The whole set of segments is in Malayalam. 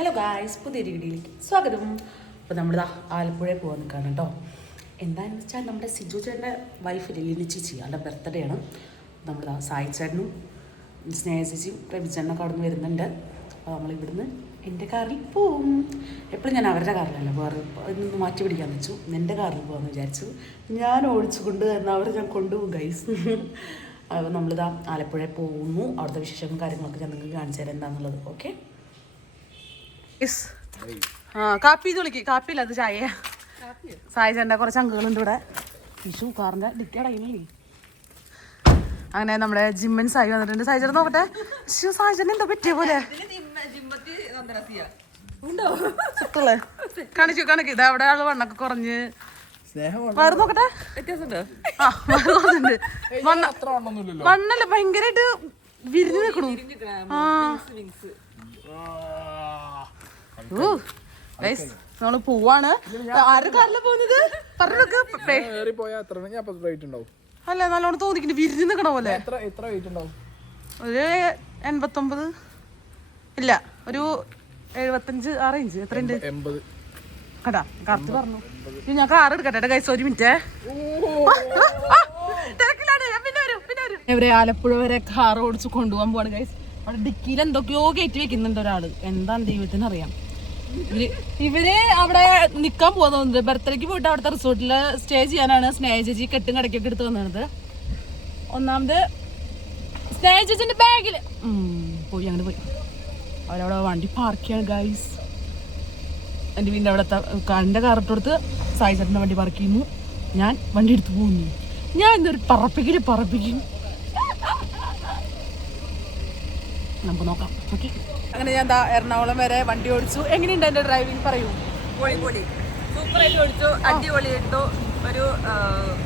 ഹലോ ഗായ്സ്, പുതിയൊരു വീഡിയോയിലേക്ക് സ്വാഗതം. അപ്പോൾ നമ്മളിതാ ആലപ്പുഴയിൽ പോകാൻ നിൽക്കുകയാണ് കേട്ടോ. എന്താണെന്ന് വെച്ചാൽ നമ്മുടെ സിജു ചേട്ടൻ്റെ വൈഫ് ലിലി ചേച്ചി അവളുടെ ബർത്ത്ഡേ ആണ്. നമ്മളിതാ സായി ചേട്ടനും സ്നേഹ ചേച്ചിയും പ്രഭിച്ചേട്ടനൊക്കെ അവിടെ നിന്ന് വരുന്നുണ്ട്. അപ്പോൾ നമ്മളിവിടുന്ന് എൻ്റെ കാറിൽ പോവും. എപ്പോഴും ഞാൻ അവരുടെ കാറിലല്ല വേറെ ഇന്ന് മാറ്റി പിടിക്കാമെന്ന് വെച്ചു. എൻ്റെ കാറിൽ പോകാമെന്ന് വിചാരിച്ചു. ഞാൻ ഓടിച്ചുകൊണ്ട് എന്നാൽ അവർ ഞാൻ കൊണ്ടുപോകും ഗൈസ്. അപ്പോൾ നമ്മളിതാ ആലപ്പുഴയിൽ പോകുന്നു. അവിടുത്തെ വിശേഷങ്ങളും കാര്യങ്ങളൊക്കെ ഞാൻ നിങ്ങൾക്ക് കാണിച്ചു തരാം എന്താണെന്നുള്ളത്. ഓക്കെ, കാപ്പി വിളിക്ക്. കാപ്പിയില്ല, അത് ചായ. സായി ചേട്ടൻ്റെ കുറച്ച് അങ്കുകളുണ്ട് ഇവിടെ. വിഷു കാറിൻ്റെ ഡിക്കടയില്ലേ. അങ്ങനെ നമ്മുടെ ജിമ്മൻ സായി വന്നിട്ടുണ്ട്. സായി ചേട്ടൻ നോക്കട്ടെ. സായി ചേട്ടൻ എന്താ പറ്റിയ പോലെ കാണിച്ചു കാണിക്കും. ഇത് അവിടെ ആള് വണ്ണൊക്കെ കുറഞ്ഞ് വയറ് നോക്കട്ടെ. വണ്ണല്ല, ഭയങ്കരമായിട്ട് വിരിഞ്ഞു നിൽക്കണു. നമ്മള് പോവാണ്. ആരുടെ കാറിലാണ് പോകുന്നത്? അല്ല, നല്ലോണം തോന്നിക്കുന്നു വിരിഞ്ഞു നിക്കണ പോലെ. ഒരു 89 ഇല്ല, ഒരു 75 ആ റേഞ്ച്. എത്രയുണ്ട് കടാ? കറക്റ്റ് പറഞ്ഞു. ഞാൻ കാർ എടുക്കട്ടെ ഗൈസ്, ഒരു മിനിറ്റ്. ഇവരെ ആലപ്പുഴ വരെ കാർ ഓടിച്ച് കൊണ്ടുപോകാൻ പോവാണ് ഗൈസ്. അവിടെ ഡിക്കിയിൽ എന്തൊക്കെയോ കയറ്റി വെക്കുന്നുണ്ട് ഒരാള്. എന്താണ് ദൈവത്തിന് അറിയാം. ഇവര് അവിടെ നിക്കാൻ പോകുന്നുണ്ട്. ബർത്ത്ഡേക്ക് പോയിട്ട് അവിടുത്തെ റിസോർട്ടിൽ സ്റ്റേ ചെയ്യാനാണ് സ്നേഹ ചേച്ചി കെട്ടും കടക്കൊക്കെ എടുത്ത് വന്നത്. ഒന്നാമത് സ്നേഹ ചേച്ചിന്റെ ബാഗില് പോയി അങ്ങനെ പോയി അവരവിടെ വണ്ടി പാർക്ക് ചെയ്യാണ് ഗൈസ്. എൻ്റെ വീടിൻ്റെ അവിടെ എൻ്റെ കാറിട്ട് കൊടുത്ത് സായി ചേട്ടൻ്റെ വണ്ടി പാർക്ക് ചെയ്യുന്നു. ഞാൻ വണ്ടി എടുത്ത് പോകുന്നു. ഞാൻ എന്തൊരു പറപ്പിക്കും. നമുക്ക് നോക്കാം. ഓക്കെ, അങ്ങനെ ഞാൻ എറണാകുളം വരെ വണ്ടി ഓടിച്ചു. എങ്ങനെയുണ്ട് എൻ്റെ ഡ്രൈവിംഗ് പറയൂ? പൊളി സൂപ്പറായിട്ട് ഓടിച്ചു, അടിപൊളി ഇട്ടു.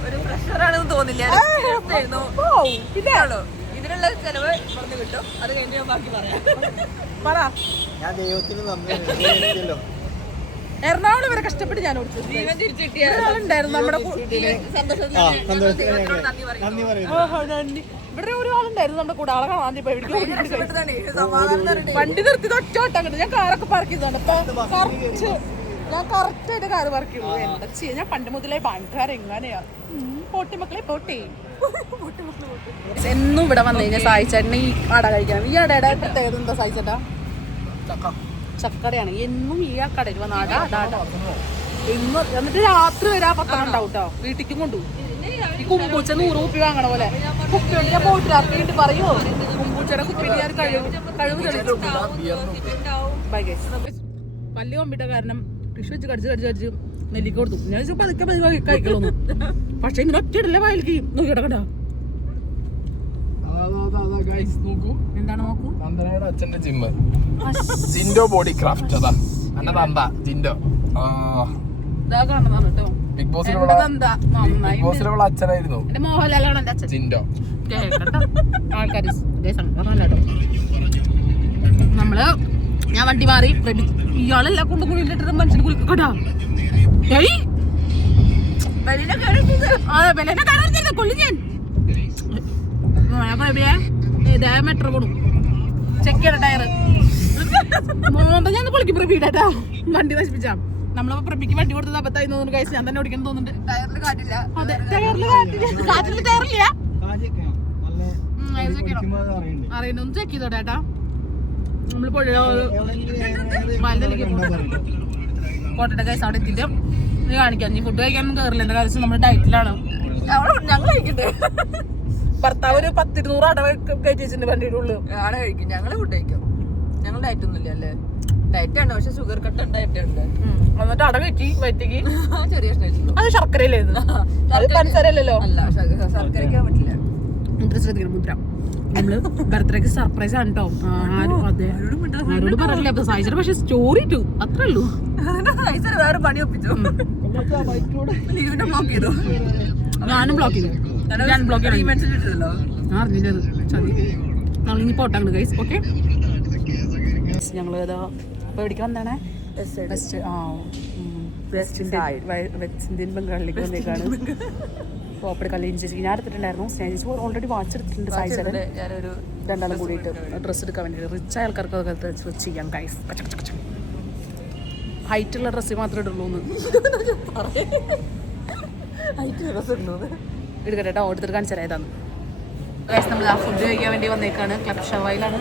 ഒരു പ്രഷറാണെന്ന് തോന്നില്ല. ഇതാണോ ഇതിനുള്ള ചെലവ് പറഞ്ഞു കിട്ടും. അത് കഴിഞ്ഞ് ഞാൻ ബാക്കി പറയാം. എറണാകുളം വരെ കഷ്ടപ്പെട്ട് ഞാൻ ഓടിച്ചു. ജീവൻ തിരിച്ചിട്ടിയ ആളുണ്ടായിരുന്നു നമ്മുടെ ഇവിടെ ഒരു ആളുണ്ടായിരുന്നു നമ്മുടെ കൂടെ. ആളെ കാണാൻ വണ്ടി നിർത്തി ഒറ്റോട്ടം അങ്ങോട്ട്. ഞാൻ കാറൊക്കെ പാർക്ക് ചെയ്തതാണ്. ഞാൻ കറക്റ്റ് ആയിട്ട് കാറ് പാർക്ക് ചെയ്തു. എന്താ ചെയ്യാ, ഞാൻ പണ്ട് മുതലേ ബാങ്കാരെങ്ങനെയാ. പോട്ടെ മക്കളെ പോട്ടെ. എന്നും ഇവിടെ വന്നു കഴിഞ്ഞാൽ സായി ചേട്ടന് ഈ അട കഴിക്കണം. ഈ അടയുടെ പ്രത്യേകത എന്താ സായി ചേട്ടാ? ചക്കടയാണ്. എന്നും ഈ ആ കടയിൽ വന്ന അട എന്നും. എന്നിട്ട് രാത്രി വരെ ആ പത്രം ഉണ്ടാവും കേട്ടോ. വീട്ടിലേക്കും കൊണ്ടുപോകും. ഈ കുമ്പൂച്ച 100 കുപ്പി വാങ്ങണ പോലെ. കുപ്പിയുണ്ട്. ഞാൻ പോയിട്ട് വേണ്ടി പറയുമോ? കുമ്പൂച്ചയുടെ കുപ്പി ഞാൻ കഴിവ് പല്ല് കൊമ്പിട്ട കാരണം ടിഷ്യൂ വെച്ച് കടിച്ച് നെല്ലിക്ക കൊടുത്തു. ഞാൻ പതുക്കെ കഴിക്കലോന്നു. പക്ഷെ ഇങ്ങനെ ഒറ്റയിടല്ലേ വയലിക്ക് നോക്കിടക്കണ്ട. എന്താണ് നോക്കൂ? അച്ഛന്റെ ജിമ്മ് ജിൻഡോ ബോഡി ക്രാഫ്റ്റ്. അതാ എന്റെ തന്ത ജിൻഡോ. ഇതാ കാണുന്നതാണ് കേട്ടോ. ബിഗ് ബോസിലുള്ള അച്ഛനായിരുന്നു മോഹൻലാലാണ് എന്റെ അച്ഛൻ. ജിൻഡോ ആൾക്കാർ നമ്മള് ഞാൻ വണ്ടി മാറി. ഇയാളെല്ലാം കൊണ്ട് കുളിയിലിട്ട് മനുഷ്യന് കുളിക്കട്ടാ. കൊള്ളു ഞാൻ ഇതേ മെട്രോ കൊടും ചെക്ക് ചെയ്യണ ടയറ് മോന്ത ഞാൻ കുളിക്കും. പ്രഭീടാ വണ്ടി നശിപ്പിച്ചാ. നമ്മളപ്പോ പ്രഭിക്ക് വണ്ടി കൊടുത്തത് അബദ്ധായി തോന്നുന്നു ഗൈസ്. ഞാൻ തന്നെ ഓടിക്കണം തോന്നുന്നുണ്ട്. ടയറിൽ കാറ്റില്ല. അതെ, കാറ്റില് ടയറില്ല. അറിയണ്ട, ഒന്ന് ചെക്ക് ചെയ്തോട്ടെ ഏട്ടാ. നമ്മള് പോട്ടെ ഗൈസ്. അവിടെ എത്തിയിട്ട് നീ കാണിക്കാം. നീ ഫുഡ് കഴിക്കാനൊന്നും കയറില്ല. എന്താ കാര്യം നമ്മുടെ ഡയറ്റിലാണ്. ഞങ്ങൾ കഴിക്കണ്ടേ? ഭർത്താവ് ഒരു 10-200 അടവ് കയറ്റി വെച്ചിട്ടുണ്ട് വണ്ടിയുടെ ഉള്ളിൽ. ആളെ കഴിക്കും. ഞങ്ങള് ഫുഡ് കഴിക്കും. ഞങ്ങൾ ഡയറ്റ് ഒന്നുമില്ല അല്ലേ? ഡയറ്റ് ആണ്, പക്ഷെ ഷുഗർ കട്ട് ഡയറ്റ് ഉണ്ട്. എന്നിട്ട് അട കയറ്റി വയറ്റിക്ക് ചെറിയ അത് ശർക്കരയിലായിരുന്നു. അത് പഞ്ചസാരല്ലോ. അല്ല, ശർക്കരയ്ക്കാൻ പറ്റില്ല. മുദ്ര ശ്രദ്ധിക്കണം. മുദ്ര നമ്മള് ബർത്ത്ഡേക്ക് സർപ്രൈസ് ആണ് കേട്ടോ. ആരോട് പറഞ്ഞില്ല. അപ്പൊ സായിച്ചത് പക്ഷെ സ്റ്റോറി ഇട്ടു, അത്രേ ഉള്ളൂ. വേറെ പണി ഒപ്പിച്ചു. ലീവിനെ ബ്ലോക്ക് ചെയ്തു. ഞാനും ബ്ലോക്ക് ചെയ്തു. ഞാൻ ബ്ലോക്ക് ചെയ്തിട്ടല്ലോ. അറിഞ്ഞില്ലത് ചതി. നമ്മളിനി പോട്ടാണ് ഗൈസ്. ഓക്കെ, ഞങ്ങള് ഏതാ ഇപ്പൊ എവിടേക്ക് വന്നാണ്? West Indian ബംഗാളിലേക്ക് വന്നേക്കാണ്. പോപ്പടി കല്യാണം ചേച്ചി ഞാൻ എടുത്തിട്ടുണ്ടായിരുന്നു. സ്നേഹ ചേച്ചി ഓൾറെഡി വാച്ച് എടുത്തിട്ടുണ്ട്. സായിച്ചത് രണ്ടാളും കൂടിയിട്ട് ഡ്രസ്സ് എടുക്കാൻ വേണ്ടിയിട്ട് റിച്ച് ആൾക്കാർക്ക് ചെയ്യാം ഗൈസ്. ഹൈറ്റ് ഉള്ള ഡ്രസ്സ് മാത്രമേ ഇടുള്ളൂ എന്ന് എടുക്കട്ടെ കേട്ടോ ഓടുത്തിട്ട് കാണിച്ചു തരാം ഏതാന്ന്. നമ്മൾ ആ ഫുഡ് കഴിക്കാൻ വേണ്ടി വന്നേക്കാണ്. ക്ലബ് ഷവായിലാണ്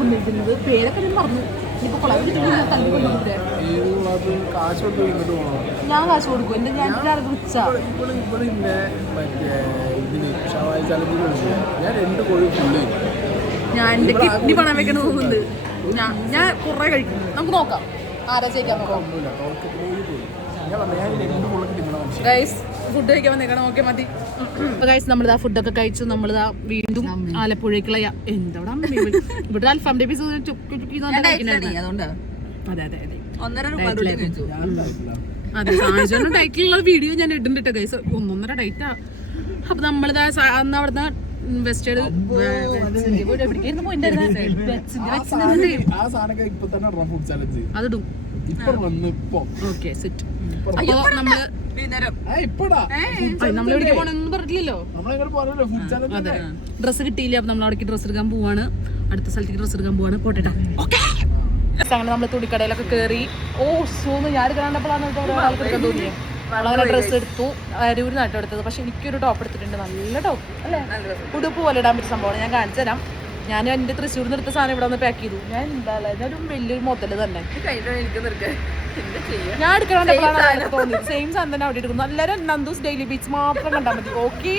വന്നിരിക്കുന്നത്. പേരൊക്കെ ഞാൻ പറഞ്ഞു. ഇനിയിപ്പോൾ ഞാൻ കാശ് കൊടുക്കും. എൻ്റെ ഞാൻ വിളിച്ച ഞാൻ എൻ്റെ കിഡ്നി പണം വെക്കണം തോന്നുന്നുണ്ട്. ഞാൻ കുറേ കഴിക്കും. നമുക്ക് നോക്കാം ആരാ ചെയ്യാൻ നോക്കാം. ഗൈസ് ഫുഡ് കഴിക്കാൻ വന്നേക്കണം. ഓക്കെ മതി. അപ്പോൾ ഗൈസ് നമ്മളിതാ ഫുഡൊക്കെ കഴിച്ചു. നമ്മളിതാ വീണ്ടും ആലപ്പുഴയ്ക്കുള്ള എന്താ ഇവിടെ അൽഫാമിന്റെ പീസ് അതുകൊണ്ടാ അതെ അതെ അതെ 1.5 രൂപ അതെ സാജുവിന്റെ ഡയറ്റിലുള്ള വീഡിയോ ഞാൻ ഇടുന്നുണ്ട് ഗൈസ്. 1.5 ഡയറ്റാ. അപ്പൊ നമ്മളിതാ അന്ന് അവിടുന്ന് വെസ്റ്റേഡ് അതിടും. Okay set. അപ്പൊ നമ്മളെവിടേക്ക് പോണെന്ന് പറഞ്ഞില്ലല്ലോ. അതെ ഡ്രസ്സ് കിട്ടിയില്ല. അപ്പൊ നമ്മൾ അവിടേക്ക് ഡ്രസ്സ് എടുക്കാൻ പോവാണ്. അടുത്ത സ്ഥലത്തേക്ക് ഡ്രസ്സ് എടുക്കാൻ പോവാണ്. പോട്ടെട്ടാ. അങ്ങനെ നമ്മള് തുണിക്കടയിലൊക്കെ കയറി. ഓ സോന്ന് ഞാൻ കണ്ടപ്പോഴാണ് തോന്നിയത്. വളരെ ഡ്രസ്സ് എടുത്തു. അരൂര് നാട്ടം എടുത്തത്. പക്ഷെ എനിക്കൊരു ടോപ്പ് എടുത്തിട്ടുണ്ട്. നല്ല ടോപ്പ് അല്ലേ, ഉടുപ്പ് പോലെ ഇടാൻ പറ്റിയ സംഭവമാണ്. ഞാൻ കാണിച്ചു തരാം. ഞാൻ എൻ്റെ തൃശ്ശൂരിൽ നിന്ന് എടുത്ത സാധനം ഇവിടെ ഒന്ന് പാക്ക് ചെയ്തു. ഞാൻ എന്താ ഞാനൊരു വലിയൊരു മുതല് തന്നെ ഞാൻ എടുക്കണമെന്ന് തോന്നിയത്. സെയിം സാധനം തന്നെ അവിടെ എടുക്കുന്നു. എല്ലാവരും നന്ദൂസ് ഡെയിലി ബീച്ച് മാത്രം കണ്ടാൽ മതി. ഓക്കെ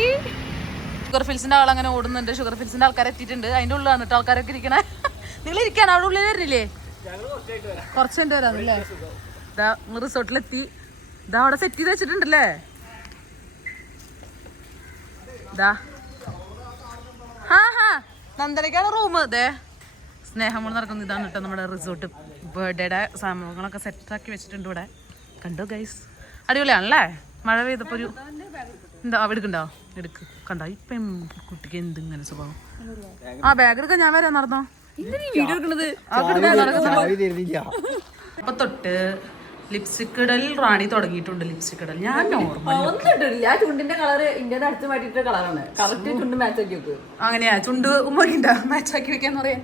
ഷുഗർ ഫിൽസിന്റെ ആൾ അങ്ങനെ ഓടുന്നുണ്ട്. ഷുഗർ ഫിൽസിന്റെ ആൾക്കാർ എത്തിയിട്ടുണ്ട്. അതിന്റെ ഉള്ളിൽ വന്നിട്ട് ആൾക്കാരൊക്കെ ഇരിക്കണേ. നിങ്ങൾ ഇരിക്കാണ് അവിടെ ഉള്ളിൽ വരുന്നില്ലേ? കുറച്ച് എൻ്റെ വരാന്നല്ലേ. ഇതാ റിസോർട്ടിലെത്തി. ഇതാ അവിടെ സെറ്റ് ചെയ്ത് വെച്ചിട്ടുണ്ടല്ലേ. ഇതാ നന്ദനക്കാണ് റൂം. ഇതേ സ്നേഹം നടക്കുന്ന ഇതാണ് കേട്ടോ നമ്മുടെ റിസോർട്ട്. ബർത്ത്ഡേയുടെ സംഭവങ്ങളൊക്കെ സെറ്റാക്കി വെച്ചിട്ടുണ്ട് ഇവിടെ. കണ്ടോ ഗൈസ്, അടിപൊളിയാണല്ലേ. മഴ പെയ്തപ്പോൾ ഒരു എന്താ എടുക്കണ്ടോ? എടുക്ക്. കണ്ടോ ഇപ്പം കുട്ടിക്ക് എന്തിങ്ങനെ സ്വഭാവം. ആ ബാഗ് എടുക്കാൻ ഞാൻ വരാൻ നടന്നോ വീഡിയോ എടുക്കണത്. അപ്പൊ തൊട്ട് ലിപ്സ്റ്റിക് ഇടൽ റാണി തുടങ്ങിയിട്ടുണ്ട്. ലിപ്സ്റ്റിക് ഇടൽ ഞാൻ ചുണ്ടിന്റെ കളറ് ഇന്ത്യയുടെ അടുത്ത് മാറ്റിട്ട് കളറാണ്. കളക്ട് ചുണ്ട് മാച്ച് ആക്കി വെക്കും. അങ്ങനെയാ ചുണ്ട് ഉമ്മക്കിണ്ട മാച്ച് ആക്കി വെക്കാന്ന് പറയാൻ.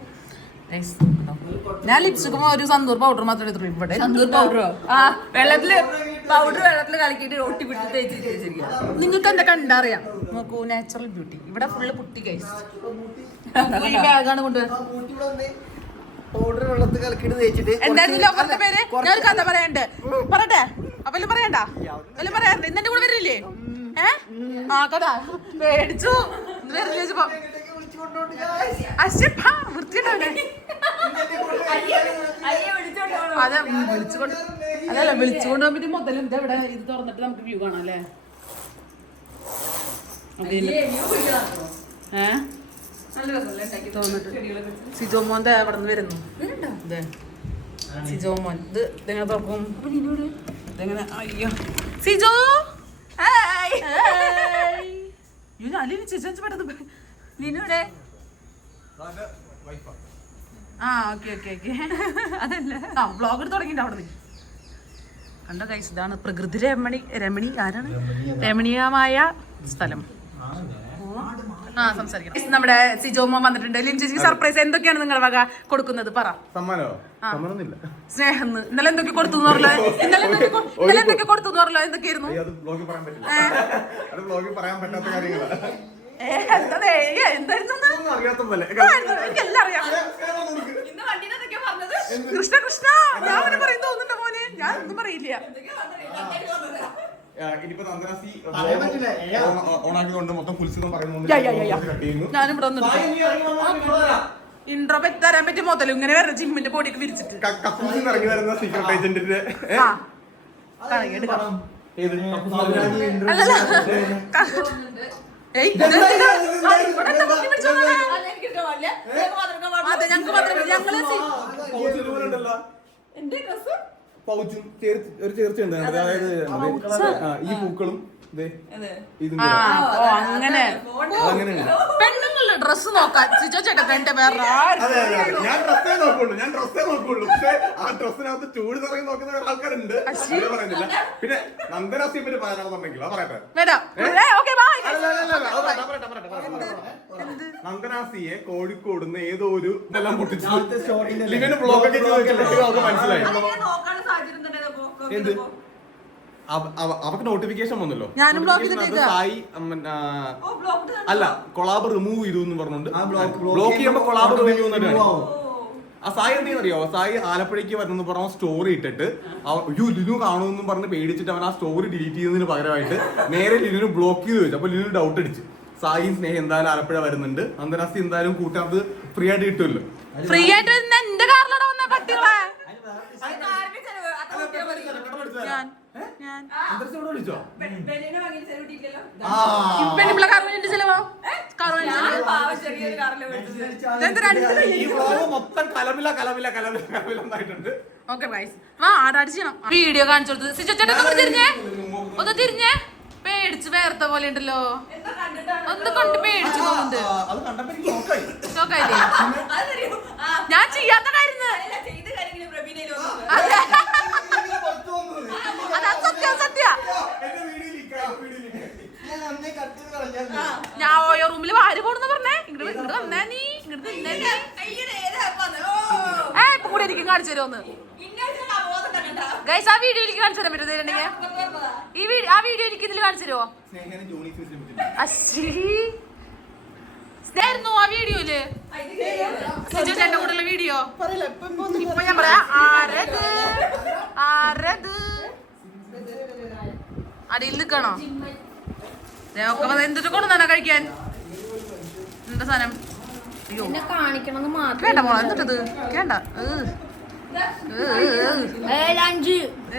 ഞാൻ ലിപ്സ്റ്റിക്കും ഒരു സന്തൂർ പൗഡർ മാത്രമേ എടുത്തുള്ളൂ. ഇവിടെ സന്തൂർ പൗഡറോ? ആ വെള്ളത്തില് കലക്കിയിട്ട് ഒട്ടി പിടിച്ച് തേച്ച്. നിങ്ങൾക്ക് എന്റെ കണ്ടറിയാം. നോക്കൂ നാച്ചുറൽ ബ്യൂട്ടി. ഇവിടെ ഫുള്ള് പുട്ടി ഗൈസ്. ഈ ബാഗാണ് കൊണ്ടുവരുന്നത്. എന്തായിരുന്നു ലോകത്തെ പേര്? ഞാൻ ഒരു കഥ പറയണ്ട്. പറട്ടെ അപ്പൊ പറയണ്ട വല്ലതും പറയാറുണ്ട്. ഇന്നെ കൂടെ വരില്ലേ? ആ കഥ പേടിച്ചു വരില്ല. വൃത്തിയുണ്ടാവില്ലേ? അതെ വിളിച്ചുകൊണ്ട് അതല്ല വിളിച്ചുകൊണ്ട് പോകാൻ പറ്റും. മുതലും ഇവിടെ ഇത് തുറന്നിട്ട് നമുക്ക് വ്യൂ കാണാം അല്ലേ. സിജോമോന്റെ അവിടെ നിന്ന് വരുന്നു. സിജോമോൻ ഇത് ഇതെങ്ങനെ തുറക്കും? ഇതെങ്ങനെ? അയ്യോ സിജോ അല്ലെ ചേച്ചി പെട്ടെന്ന് ലിനുടെ. ആ ഓക്കെ ഓക്കെ ഓക്കെ അതല്ല ആ വ്ളോഗ് തുടങ്ങിയിട്ട് അവിടെ നിന്ന് കണ്ടോ ഗൈസ്. ഇതാണ് പ്രകൃതി രമണി ആരാണ് രമണീയമായ സ്ഥലം. ആ സംസാരിക്കണം. നമ്മുടെ സിജോമോ വന്നിട്ടുണ്ട്. ലിൻ ചേച്ചിക്ക് സർപ്രൈസ് എന്തൊക്കെയാണ് നിങ്ങളുടെ വക കൊടുക്കുന്നത്? പറ. സ്നേഹം ഇന്നലെ എന്തൊക്കെ കൊടുത്തു പറഞ്ഞല്ലോ. ഇന്നലെ എന്തൊക്കെ കൊടുത്തു പറഞ്ഞല്ലോ. എന്തൊക്കെയായിരുന്നു? കൃഷ്ണ കൃഷ്ണ ഞാൻ പറയും തോന്നുന്നുണ്ടോ മോനെ? ഞാൻ ഒന്നും പറയില്ല. ഞാനിവിടെ ഇൻട്രോ തരാൻ പറ്റിയ മുതലും ഇങ്ങനെ വരുന്ന ജിമ്മിന്റെ ബോഡിയൊക്കെ വിരിച്ചിട്ട് പൗച്ചും ഒരു ചേർച്ചയുണ്ട്. അതായത് ഈ പൂക്കളും അങ്ങനെ പെണ്ണുങ്ങളുടെ ഡ്രസ് നോക്കാൻ സിജോ ചേട്ടന്റെ വേറെ ഞാൻ ഡ്രസ്സേ നോക്കുള്ളൂ. പക്ഷെ ആ ഡ്രസ്സിനകത്ത് ചൂട് നിറങ്ങി നോക്കുന്ന ആൾക്കാരുണ്ട്. പറയുന്നില്ല. പിന്നെ നന്ദനാസിയെ പറ്റി പറയാനാണെന്നുണ്ടെങ്കിൽ പറയട്ടെ. നന്ദനാസിയെ കോഴിക്കോട് നിന്ന് ഏതോ ഒരു ഇതെല്ലാം പൊട്ടിച്ചു ലിവിന് ബ്ലോഗ് ഒക്കെ ചെയ്ത് വെച്ചിട്ടുണ്ടെങ്കിൽ അവർക്ക് മനസ്സിലായി. എന്ത് അവർക്ക് നോട്ടിഫിക്കേഷൻ വന്നല്ലോ. ഞാനും ബ്ലോക്ക് ചെയ്തിട്ടേക്കാ. സായി അല്ല കൊളാബ് റിമൂവ് ചെയ്തു എന്ന് പറഞ്ഞുകൊണ്ട് ബ്ലോക്ക് ചെയ്യുമ്പോ കൊളാബ് റിമൂവ് ചെയ്യുന്നതാണ്. ആ സായി എന്തെന്നറിയോ, സായി ആലപ്പുഴയ്ക്ക് വരുന്നെന്ന് പറഞ്ഞ സ്റ്റോറി ഇട്ടിട്ട് അയ്യോ ലിനു കാണുമെന്നും പറഞ്ഞ് പേടിച്ചിട്ട് അവൻ ആ സ്റ്റോറി ഡിലീറ്റ് ചെയ്യുന്നതിന് പകരമായിട്ട് നേരെ ലിനു ബ്ലോക്ക് ചെയ്ത് വെച്ചു. അപ്പൊ ലിനു ഡൗട്ട് അടിച്ച് സായിയും സ്നേഹം എന്തായാലും ആലപ്പുഴ വരുന്നുണ്ട്, നന്ദനാസി എന്തായാലും കൂട്ടാത് ഫ്രീ ആയിട്ട് കിട്ടുമല്ലോ. ഫ്രീ ആയിട്ട് എന്റെ കാറിലാണ് വന്ന പട്ടികളെ. വീഡിയോ കാണിച്ചു കൊടുത്തത് ഒന്ന് തിരിഞ്ഞേ. പേടിച്ച് വേർത്ത പോലെ ഉണ്ടല്ലോ, ഒന്ന് കൊണ്ട് പേടിച്ചു പോകുന്നുണ്ട്. ഞാൻ ചെയ്യാത്തതായിരുന്നു. അതാ സത്യം സത്യ. ഞാൻ ഓയോ റൂമില് വാരി പോണെന്ന് പറഞ്ഞേ. ഇങ്ങോട്ട് വന്നേ നീ, ഇങ്ങോട്ട് കൂടെ എനിക്ക് കാണിച്ചു തരുമോന്ന് ഗൈസ്. ആ വീഡിയോയിലേക്ക് കാണിച്ചു തരാൻ പറ്റുമോ? ആ വീഡിയോ എനിക്ക് ഇതിൽ കാണിച്ചു തരുമോ? ായിരുന്നു ആ വീഡിയോയില് സിജോന്റെ കൂടെയുള്ള വീഡിയോ. ഇപ്പൊ ഞാൻ പറയാ ആരത് അടിയിൽ നിക്കണോ? എന്തൊക്കെ കൊണ്ടുവന്നാ കഴിക്കാൻ? എന്താ സാധനം? അയ്യോ വേണ്ട മോളെ, എന്തിട്ടത് വേണ്ട.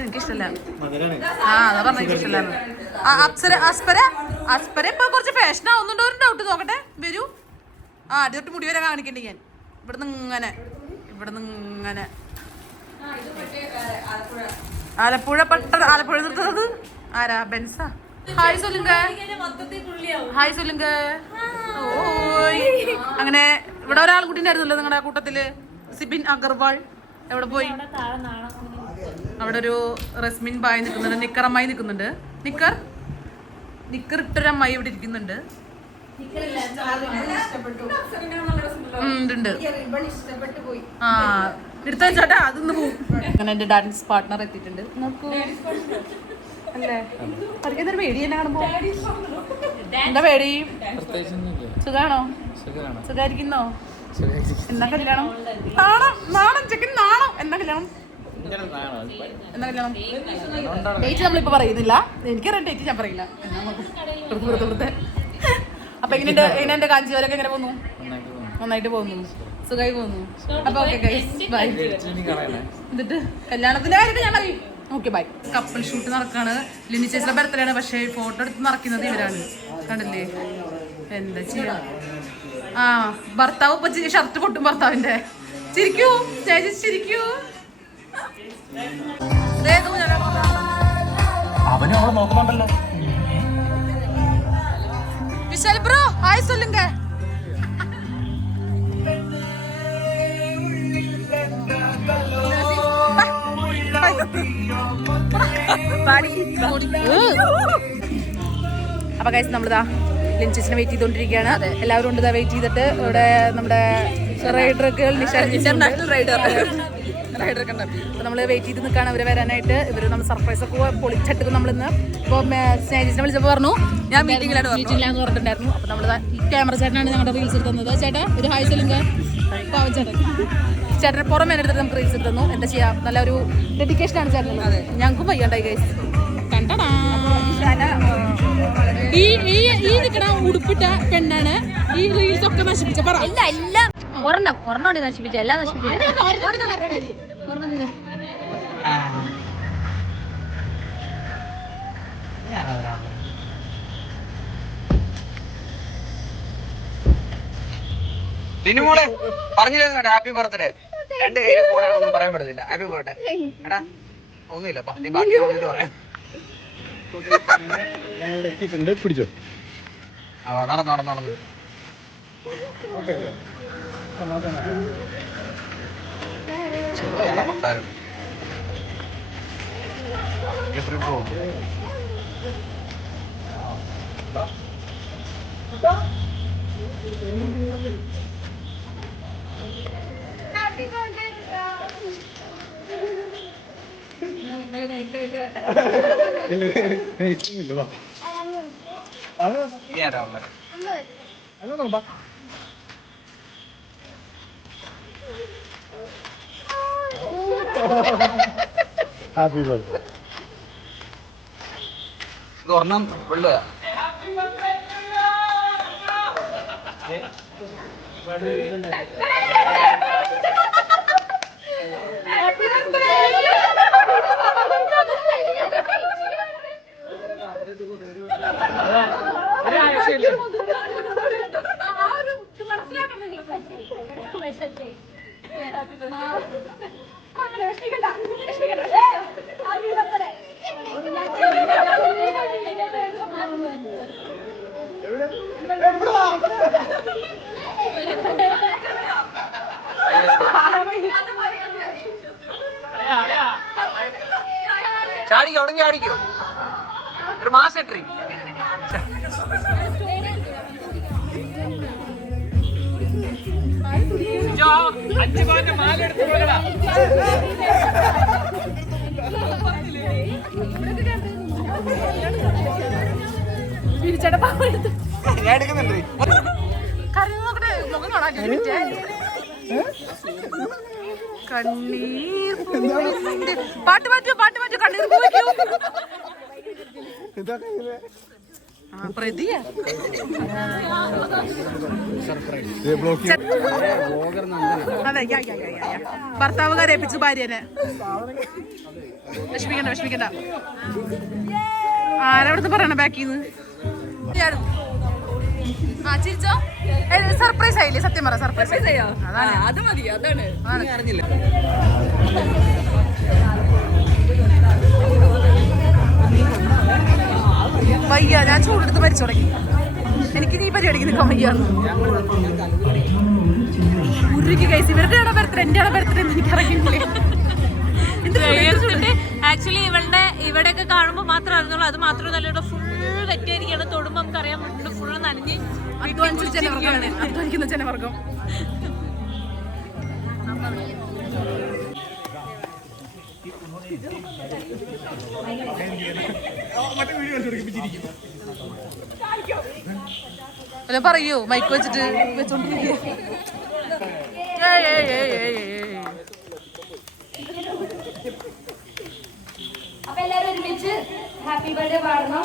എനിക്കിഷ്ടല്ല. അതാ പറഞ്ഞ എനിക്കിഷ്ടല്ല. അസ്പര ഇപ്പൊ കുറച്ച് ഫാഷൻ ആവുന്നുണ്ടോ? ഒരു ഡൗട്ട് നോക്കട്ടെ, വരൂ. ആദ്യം മുടി വരെ കാണിക്കണ്ടേ ഞാൻ. ഇവിടുന്ന് ഇങ്ങനെ ആലപ്പുഴ ആലപ്പുഴ നിർത്തുന്നത് ആരാ? ബെൻസാ. ഹായ് സൊല്ലുങ്ക. ഹായ് സൊല്ലുങ്ക. ഓയ്. അങ്ങനെ ഇവിടെ ഒരാൾ കൂടി ഉണ്ടായിരുന്നല്ലോ നിങ്ങളുടെ കൂട്ടത്തില്, സിബിൻ അഗർവാൾ. എവിടെ പോയി? അവിടെ ഒരു റസ്മിൻ ബായ് നിൽക്കുന്നുണ്ട്, നിക്കർ അമ്മായി നിൽക്കുന്നുണ്ട്. നിക്കർ ഇട്ടൊരമ്മായി ഇവിടെ ഇരിക്കുന്നുണ്ട്. ആ എടുത്ത ചേട്ടാ അതൊന്ന് പോവും. അങ്ങനെ എന്റെ ഡാൻസ് പാർട്ട്ണർ എത്തിയിട്ടുണ്ട്. നോക്കൂ അല്ലേ, പഠിക്കുന്നൊരു പേടി തന്നെ കാണുമ്പോ. എന്താ പേടി? സുഖാണോ? സുഖായിരിക്കുന്നോ? എന്നാ കല്യാണം? നാണം ചെക്കൻ നാണം. എന്നാ കല്യാണം? ഡേറ്റ് നമ്മളിപ്പോ പറയുന്നില്ല. എനിക്കറിയാം ഡേറ്റ് ഞാൻ പറയില്ല. അപ്പൊ എങ്ങനെയുണ്ട് എന്റെ കാഞ്ചിവരൊക്കെ എങ്ങനെ പോകുന്നു? നന്നായിട്ട് പോകുന്നു, സുഖമായി പോകുന്നു. അപ്പൊ ഓക്കെ ഗൈസ് ബൈ. എന്നിട്ട് കല്യാണത്തിന്റെ കാര്യത്തിൽ ഞാൻ പറയും. Okay bye. കപ്പിൾ ഷൂട്ട് നടക്കാണ്. ലിനി ചേച്ചിയുടെ ബർത്ത്ഡേ ആണ്, പക്ഷേ ഫോട്ടോ എടുത്ത് നടക്കുന്നത് ഇവരാണ്. കണ്ടില്ലേ? എന്താ ചെയ്യാ? ഭർത്താവ് ഇപ്പൊ ഷർട്ട് പൊട്ടും ഭർത്താവിന്റെ. ചിരിക്കൂ ചേച്ചി, ചിരിക്കൂ. വിശാൽ ബ്രോ ഹായ് சொல்லுங்க. അപ്പൊ ഗൈസ് നമ്മളിതാ ലിൻചേച്ചിനെ വെയിറ്റ് ചെയ്തോണ്ടിരിക്കുകയാണ്. എല്ലാവരും ഉണ്ട് വെയിറ്റ് ചെയ്തിട്ട്. ഇവിടെ നമ്മുടെ റൈഡറൊക്കെ ഇന്റർനാഷണൽ റൈഡർ അപ്പൊ നമ്മള് വെയിറ്റ് ചെയ്ത് നിൽക്കുകയാണ് അവര് വരാനായിട്ട്. ഇവര് നമ്മൾ സർപ്രൈസ് ഒക്കെ പൊളിച്ചെടുക്കും. നമ്മളിന്ന് ഇപ്പൊ സ്നേഹിച്ചിനെ വിളിച്ചപ്പോ പറഞ്ഞു ഞാൻ മീറ്റിംഗിലാന്ന് പറഞ്ഞിട്ടുണ്ടായിരുന്നു. അപ്പൊ നമ്മള് ക്യാമറ ചേട്ടനാണ് ഞങ്ങളുടെ റീൽസ് എടുത്തുന്നത്. ചേട്ടാ ഒരു ഹായ് സൊല്ലുങ്ക. പാവം ചേട്ടനെ പുറമേ എടുത്തിട്ട് നമുക്ക് റീൽസ് എടുത്തു. എന്താ ചെയ്യാ, നല്ലൊരു ഡെഡിക്കേഷൻ ആണ് ചേട്ടനുള്ളത്. ഞങ്ങൾക്കും വയ്യാണ്ടായി ഗൈസ്. കണ്ടടാ ഈ നിൽക്കണ ഉടുപ്പിട്ട പെണ്ണാണ് ഈ റീൽസ് ഒക്കെ നശിപ്പിച്ച. പറ എല്ലാം ഒരെണ്ണം നശിപ്പിച്ച എല്ലാം നശിപ്പിച്ച. ലിനുമോളെ പറഞ്ഞില്ല ഹാപ്പി ബർത്ത്ഡേ. 2 കയ്യിൽ ഒന്നും പറയാൻ പറ്റത്തില്ല. ഹാപ്പി ബർത്ത്ഡേ എടാ. ഒന്നുമില്ല ബാക്കി പറയാം. പിടിച്ചോ. നടന്നു ഹാപ്പി ബർത്ത്ഡേ. ഇത് ഒരെണ്ണം വെള്ളുക. ചാടിക്കോ, അവിടെ ചാടിക്കോ. ഒരു മാസം എട്രി. ഞാൻ എടുക്കുന്നുണ്ട്. കണ്ണീർ പാട്ട് മാറ്റൂ, പാട്ട് മാറ്റൂ, കണ്ണീർ പ്രതിയാ. അതെ, ഭർത്താവ് കരയിപ്പിച്ചു ഭാര്യനെ. വിഷമിക്കണ്ട, വിഷമിക്കണ്ട. ആരവിടുന്ന് പറയണ ബാക്കിന്ന്? ചിരിച്ചോ? സർപ്രൈസ് ആയില്ലേ? സത്യം പറ, സർപ്രൈസ് അതാണ്. അത് മതി, അതാണ് അറിഞ്ഞില്ല. വയ്യ, ഞാൻ ചൂടെടുത്ത് മരിച്ചു തുടങ്ങി. എനിക്ക് നീ പരിപാടിക്ക് നിൽക്കാൻ വയ്യാന്ന്. ഉരുക്കി കഴിച്ച് ഇവരുടെ ബർത്ത്ഡേ, എന്റെ ബർത്ത്ഡേ എനിക്ക് അറിയില്ലേ. ആക്ച്വലി ഇവിടെയൊക്കെ കാണുമ്പോൾ മാത്രമേ അറിഞ്ഞുള്ളൂ. അത് മാത്രമല്ല, ഇവിടെ ഫുൾ വെറ്റായിരിക്കണം. തൊടുമ്പോൾ നമുക്ക് അറിയാൻ പറ്റുന്നുണ്ട് ഫുള്ള് നനഞ്ഞ് അധ്വാനിക്കുന്ന ജനവർഗം. അല്ല പറയൂ, മൈക്ക് വെച്ചിട്ട് വെച്ചോണ്ടിരിക്കുക. അപ്പൊ എല്ലാരും ഒരുമിച്ച് ഹാപ്പി ബർത്ത്ഡേ പാടണം.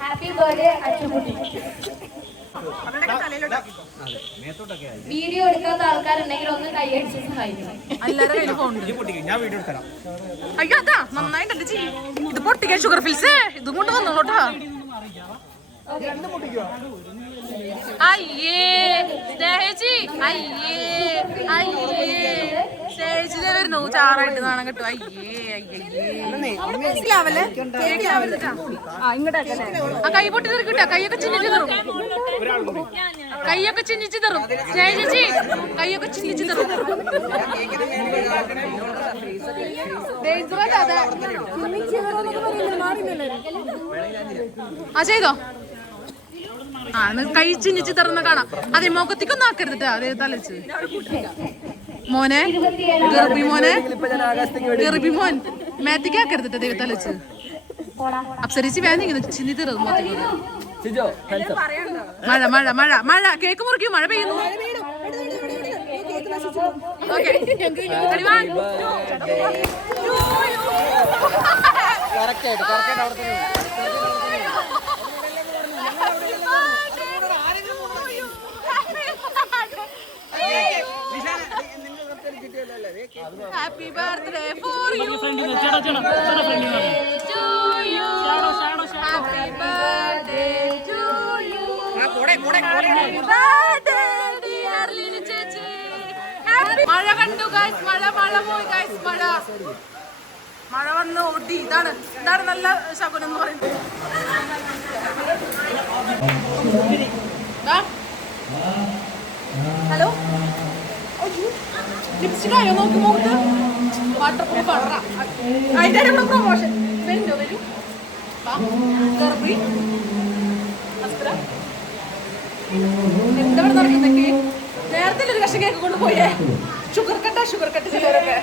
Happy birthday Achukutty. വീഡിയോ എടുക്കാത്ത ആൾക്കാരുണ്ടെങ്കിൽ ഒന്ന് കൈയടിച്ച് സഹായിക്കണം. എല്ലാവരുടെ കയ്യിൽ ഫോൺ. അയ്യോ, അതാ നന്നായിട്ടല്ലേ ചെയ്യും. ഇത് പൊട്ടിക്കാൻ ഷുഗർ ഫിൽസ് ഇതും കൊണ്ട് വന്നോട്ടാ. അയ്യേ സ്നേഹിച്ചി, അയ്യേ അയ്യേ സ്റ്റേജിലെ വരുന്നു ചാറായിട്ട് നാണം കിട്ടും. അയ്യേ അയ്യേ, ആ കൈ പൊട്ടി തെറിക്കിട്ടാ. കൈയൊക്കെ ചിന്നിച്ച് തരും, കൈയൊക്കെ ചിന്നിച്ച് തരും. ചേച്ചി കൈയൊക്കെ ചിന്നിച്ച് തരും. ആ ചെയ്തോ. ആ കൈ ചിന്നിച്ച് തരുന്ന കാണാം. അതെ, മുഖത്തേക്കൊന്നും ആക്കരുതിട്ടാ. അതേ തലച്ച് മോനെ, ഗർഭി മോനെ, ഗർഭി മോൻ മേത്തേക്ക് ആക്കരുതിട്ടാ. ദൈവം തലച്ച് അപ്സരിച്ച് വേദനിക്കുന്നു. ചിന്തി തീർന്നു മുഖത്തേക്ക്. മഴ മഴ മഴ മഴ. കേക്ക് മുറിക്കും, മഴ പെയ്യുന്നു. Okay, Happy birthday for you. To you. Happy birthday to you. Happy birthday dear Lili ചേച്ചി. മഴ കണ്ടു ഗൈസ്, മഴ പോയി ഗൈസ്. മഴ വന്ന് ഓടി. ഇതാണ് നല്ല ശകുനം എന്ന് പറയുന്നത്. ഹലോ, ലിപ്സ്റ്റിക് ആയോ? നോക്ക് മുഖത്ത് വാട്ടർ പ്രൂഫ് അതിന്റെ കൂടെ പ്രൊമോഷൻ വരുന്നോ വരൂ ഗർഭി അസ്ത്ര എന്താ ഇവിടെ നടക്കുന്നൊക്കെ നേരത്തെ ഒരു കഷ്ണം കേക്ക് കൊണ്ട് പോയേ ഷുഗർ കട്ട് ചിലവരൊക്കെ.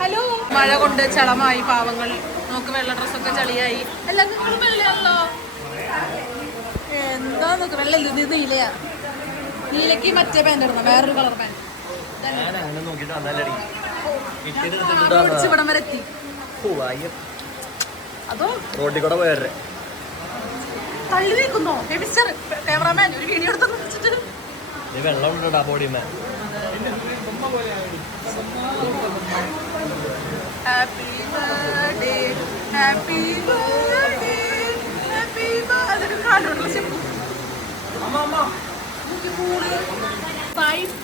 ഹലോ, മഴ കൊണ്ട് ചളമായി പാവങ്ങൾ. നമുക്ക് വെള്ള ഡ്രസ്സൊക്കെ ചളിയായി. എല്ലാവർക്കും വെള്ളയാണല്ലോ. എന്താ നോക്ക് വെള്ളം ഇത് നീലയാ. നീലക്ക് മറ്റേ പാൻറ് ഇടണം, വേറൊരു കളർ പാൻറ്. ഇവിടം വരെ എത്തി. അതോ റോഡിൽ കൂടെ പോയേ തള്ളി നിൽക്കുന്നോ മിസ്റ്റർ ക്യാമറാമാൻ? ഒരു വീഡിയോ എടുത്തൊന്ന് വെച്ചിട്ട് വെള്ളം ഉണ്ടോ ബോഡിമേ. Happy birthday happy birthday happy birthday കാർഡുള്ള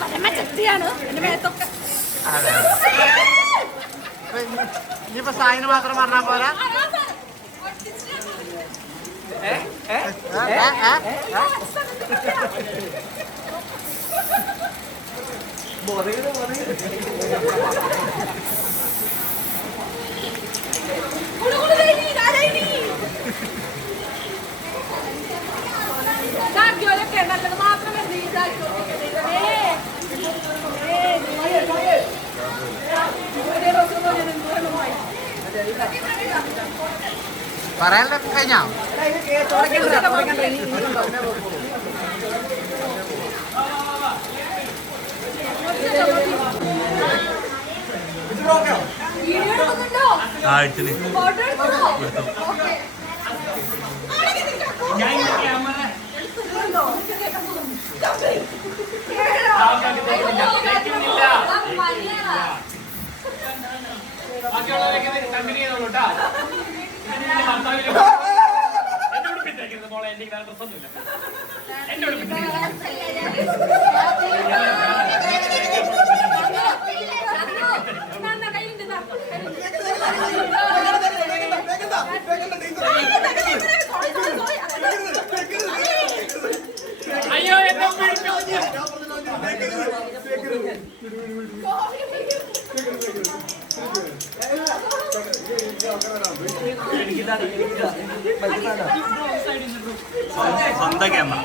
പരമശക്തിയാണ് എന്റെ മേത്തൊക്കെ. ഇനിയിപ്പോ സായിന് മാത്രം പറഞ്ഞാ പോരാ. നല്ലത് മാത്രമേ പറയാനൊക്കെ കഴിഞ്ഞാ അയ്യോ എന്നെ സ്വന്തം ക്യാമറ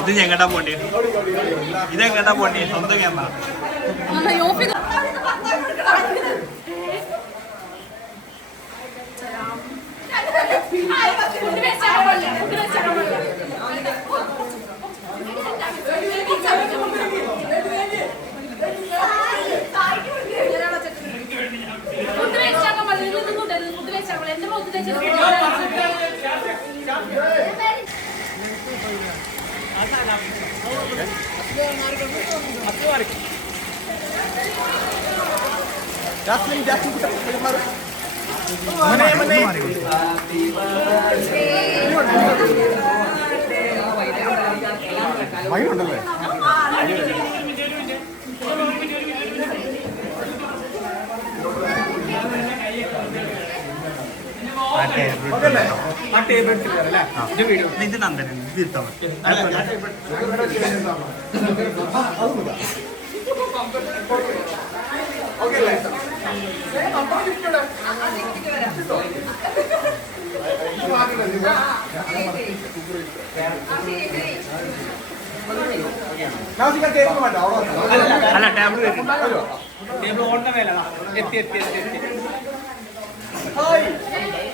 ഇത് ഞങ്ങടാ പോണ്ടി. ഇതെങ്ങട്ടാ പോണ്ടി? സ്വന്തം ക്യാമറ. മൈനുണ്ടല്ലേ? ഇത് നന്ദന തീർത്താൽ അല്ല ടേബിൾ ടേബിൾ ഓണ്ട മേല എത്തി എത്തി എത്തി എത്തി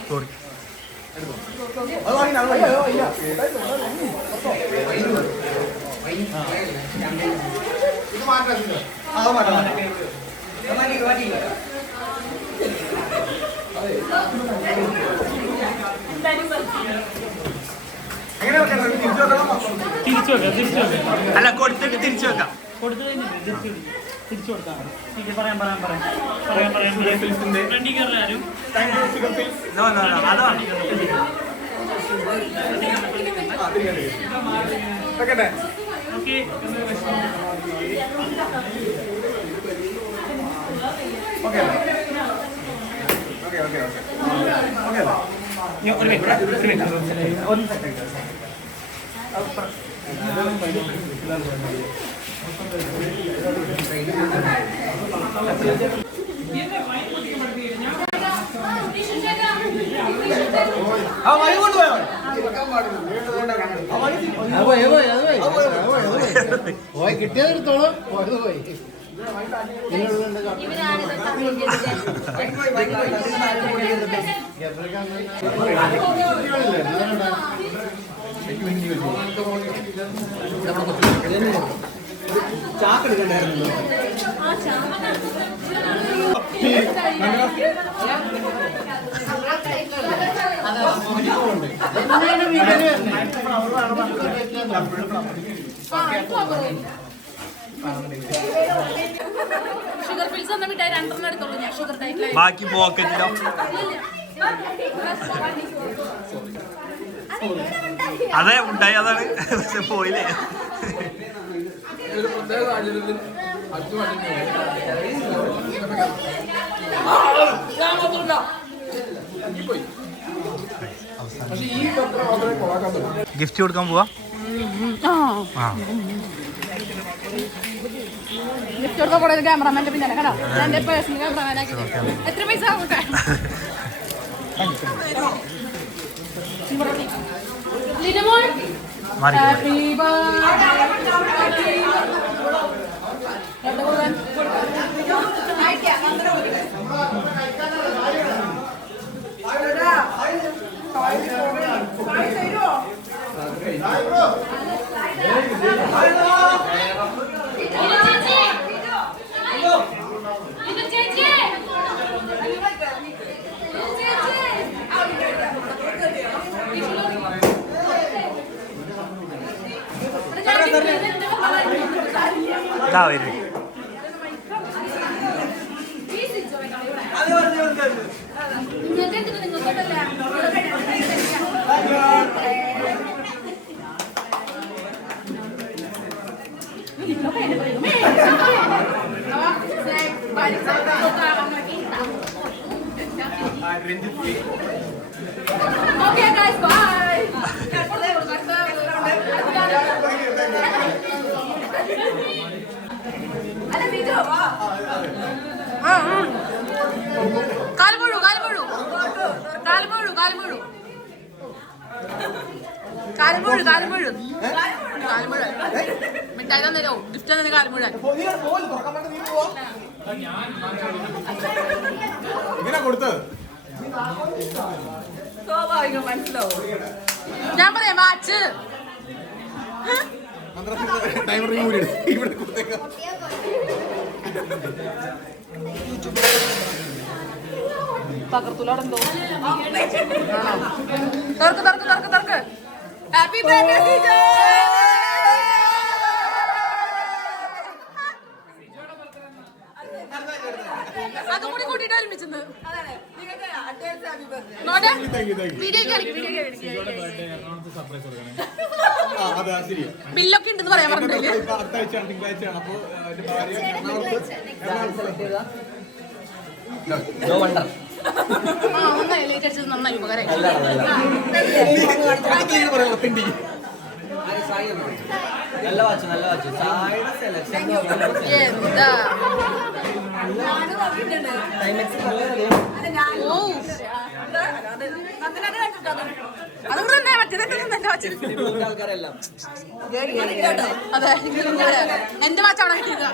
സോറി അല്ല കൊടുത്തിട്ട് തിരിച്ചു വെക്കാം. അതാണ് ഓക്കെ കിട്ടിയതെടുത്തോളം പോയി. ഷുഗർ പിൽസ് ഒന്നും മിഠായി 2 എടുത്തോളൂ ഞാൻ ഷുഗർ ഡയറ്റിലായി. ബാക്കി പോക്കറ്റിലോ അതെ ഉണ്ടായി അതാണ് പക്ഷെ പോയില്ലേ. ഒരു പ്രത്യേക സാഹചര്യത്തിൽ അച്ഛൻ പോയി. പക്ഷെ ഈ പത്രം മാത്രമേ കൊളാക്കാൻ പറ്റും. ഗിഫ്റ്റ് കൊടുക്കാൻ പോവാ. ഗിഫ്റ്റ് കൊടുക്കാൻ പോയത് ക്യാമറമാന്റെ പിന്നാലെ കേട്ടോ. എന്റെ പേഴ്സണൽ ക്യാമറമാനാക്കി. എത്ര പൈസ ആവട്ടെ? ലിനമോൾ ഹാപ്പി Okay guys, bye. മിഠായി തന്നോ ഗിഫ്റ്റ് തന്നെ കാലം മുഴുവൻ സ്വാഭാവികം മനസ്സിലാവും. ഞാൻ പറയാം വാച്ച് പകർത്തുലോടെന്തോ തുറക്ക് തുറക്ക് തുറക്ക് തുറക്ക്. ഹാപ്പി ബർത്ത്ഡേ അതും കൂടി കൂട്ടിട്ട് ഒരുമിച്ചെന്ന് ബില്ലൊക്കെ ഉണ്ടെന്ന് പറയാൻ പറഞ്ഞില്ലേ. നന്നായി ലേറ്റ് അടിച്ചത് നന്നായി ഉപകാരം. നല്ല വാച്ച് നല്ല വാച്ച് എന്താ അതുകൊണ്ട് തന്നെ മറ്റേതൊക്കെ എന്റെ വാച്ച്. അതെ എന്റെ വാച്ച് അവിടെ കിട്ടിയത്.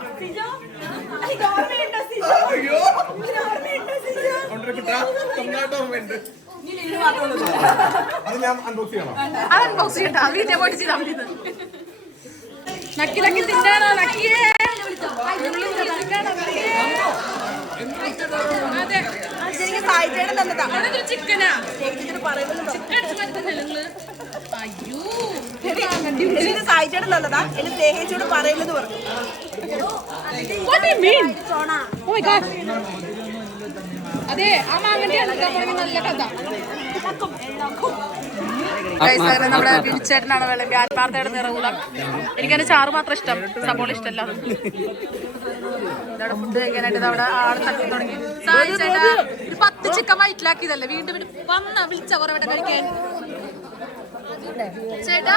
അത് അൺബോക്സ് ചെയ്യണ്ട, വീട്ടിൽ പോയിട്ട് ചെയ്താൽ മതി. നക്കി നക്കി തിന്നാണോ നക്കിയേ ചിക്കനാ അയ്യോ സായിച്ചേട്ടൻ തന്നതാ. എന്റെ സ്നേഹിച്ചോട് പറയുന്നത് പറഞ്ഞു. What do you mean? Oh my God. അതെ ആ മാങ്ങന്റെ നല്ല കഥ. നമ്മുടെ ബിൽച്ചേട്ടനാണ് വിളമ്പി ആത്മാർത്ഥയുടെ നിറകൂല. എനിക്കതിന്റെ ചാറ് മാത്രം ഇഷ്ടം, സബോള ഇഷ്ടമല്ല. ഫുഡ് കഴിക്കാനായിട്ട് അവിടെ ആള് തട്ടി തുടങ്ങി. ചേട്ടാ ഒരു 10 ചിക്കൻ വയറ്റിലാക്കിയതല്ലേ, വീണ്ടും വന്ന വിളിച്ച കുറെ ഇവിടെ കഴിക്കാൻ. ചേട്ടാ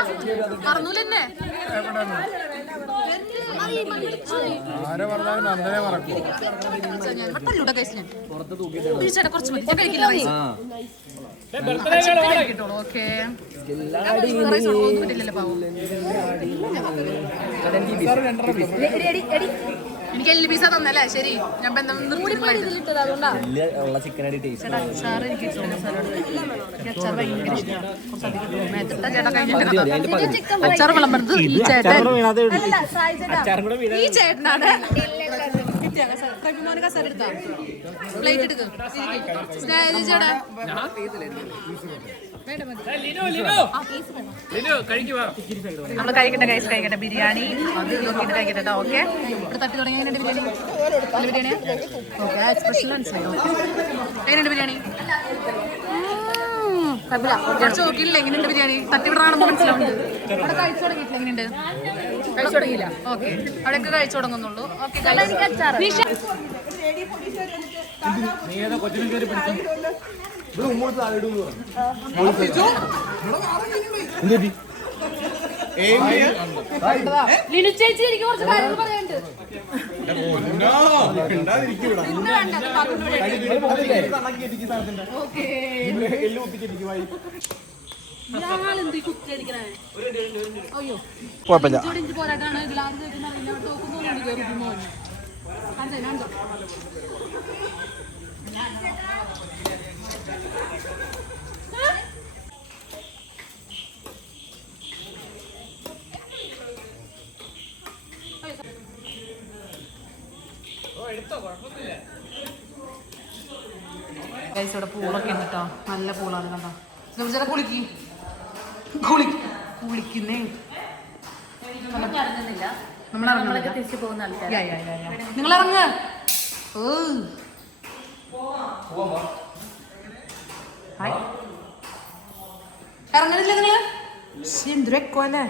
മറന്നൂലെന്നെ. ചേട്ടാ കുറച്ച് മതി, ഞാൻ കഴിക്കില്ല റൈസ്. ഓക്കെ ഒന്നും കിട്ടില്ലല്ലോ പാവം. എനിക്ക് എല്ലി പീസ തന്നല്ലേ, ശരി ഞാൻ ബന്ധം അച്ചാർ വിളമ്പുന്നത് ഈ ചേട്ടൻ, ഈ ചേട്ടനാണ്. പ്ലേറ്റ് എടുക്കും ചേട്ടാ. നമ്മള് കഴിക്കട്ടെ കൈസ്, കഴിക്കട്ടെ ബിരിയാണി അത് നോക്കിയിട്ട് കഴിക്കട്ടെ. ഓക്കെ ഇവിടെ തട്ടി തുടങ്ങി. എങ്ങനെയുണ്ട് ബിരിയാണി? നല്ല ബിരിയാണി. ഓക്കെ എക്സ്പ്രഷൻ മനസ്സിലായി. ഓക്കെ എങ്ങനെയുണ്ട് ബിരിയാണി? കുറച്ച് നോക്കിയില്ല എങ്ങനെയുണ്ട് ബിരിയാണി? തട്ടിവിടാണെന്ന് മനസ്സിലാവുന്നുണ്ട്. അവിടെ കഴിച്ചു തുടങ്ങിയിട്ടില്ല, എങ്ങനെയുണ്ട്? കഴിച്ചു തുടങ്ങിയില്ല. ഓക്കെ അവിടെയൊക്കെ കഴിച്ചു തുടങ്ങുന്നുള്ളൂ. ഓക്കെ ലിനു ചേച്ചി എനിക്ക് കുറച്ച് കാര്യങ്ങൾ പറയാനുണ്ട്. പോരാട്ടാണ് ഇവിടെ പൂളൊക്കെ ഉണ്ട് കേട്ടോ, നല്ല പൂളാണ് കണ്ടോ. ചേട്ടാ കുളിക്കുന്നേ നമ്മളൊക്കെ തിരിച്ചു പോകുന്ന ആൾക്കാർ. നിങ്ങൾ ഇറങ്ങ. ഇറങ്ങണില്ല നിങ്ങള്? എന്തൊരുക്കോല്ലേ.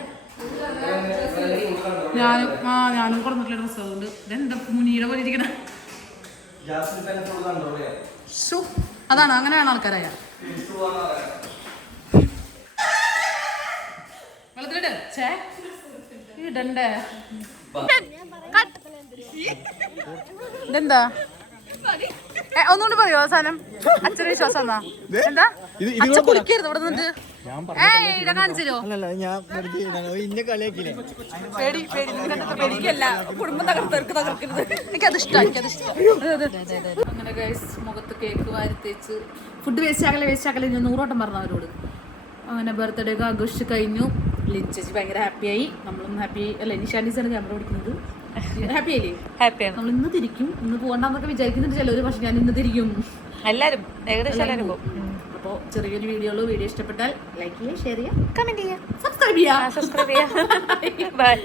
ഞാനും കൊടുത്തിട്ടുള്ള ഡ്രസ്സ്, അതുകൊണ്ട് ഇതെന്താ മുനീടെ പോലെ ഇരിക്കണ. അതാണ്, അങ്ങനെയാണ് ആൾക്കാരായ. വെള്ളത്തിലിട്ട് ഇടണ്ടേ? ഇതെന്താ? ഒന്നുകൊണ്ട് പറയോ അവസാനം? അച്ഛന് വിശ്വാസം എന്നാ എന്താ? അച്ഛൻ കുളിക്കരുത് ഇവിടെ നിന്നിട്ട്. ഇട കാണിച്ചോ? കുടുംബം തകർക്കരുത്. എനിക്കതിഷ്ടം. അങ്ങനെ ഗൈസ് മുഖത്ത് കേക്ക് വാരിത്തേച്ച് ഫുഡ് വേസ്റ്റ് ആക്കല്ലേ ഞാൻ 100 വട്ടം പറഞ്ഞു അവരോട്. അങ്ങനെ ബർത്ത്ഡേ ഒക്കെ ആഘോഷിച്ച് കഴിഞ്ഞു. ലിൻചേച്ചി ഭയങ്കര ഹാപ്പിയായി, നമ്മളും ഹാപ്പിയായി. അല്ല നിഷാനിസാണ് ക്യാമറ ഓടിക്കുന്നത്. ഹാപ്പി ആയില്ലേ? ഹാപ്പിയാണ്. നമ്മൾ ഇന്ന് തിരിക്കും, ഇന്ന് പോകണ്ടെന്നൊക്കെ വിചാരിക്കുന്നുണ്ട് ചിലവര്, പക്ഷെ ഞാൻ ഇന്ന് തിരിക്കും. എല്ലാവരും ഏകദേശം എല്ലാവരും പോകും. അപ്പോൾ ചെറിയൊരു വീഡിയോ ഇഷ്ടപ്പെട്ടാൽ ലൈക്ക് ചെയ്യുക, ഷെയർ ചെയ്യുക, കമന്റ് ചെയ്യുക, സബ്സ്ക്രൈബ് ചെയ്യുക. ബൈ.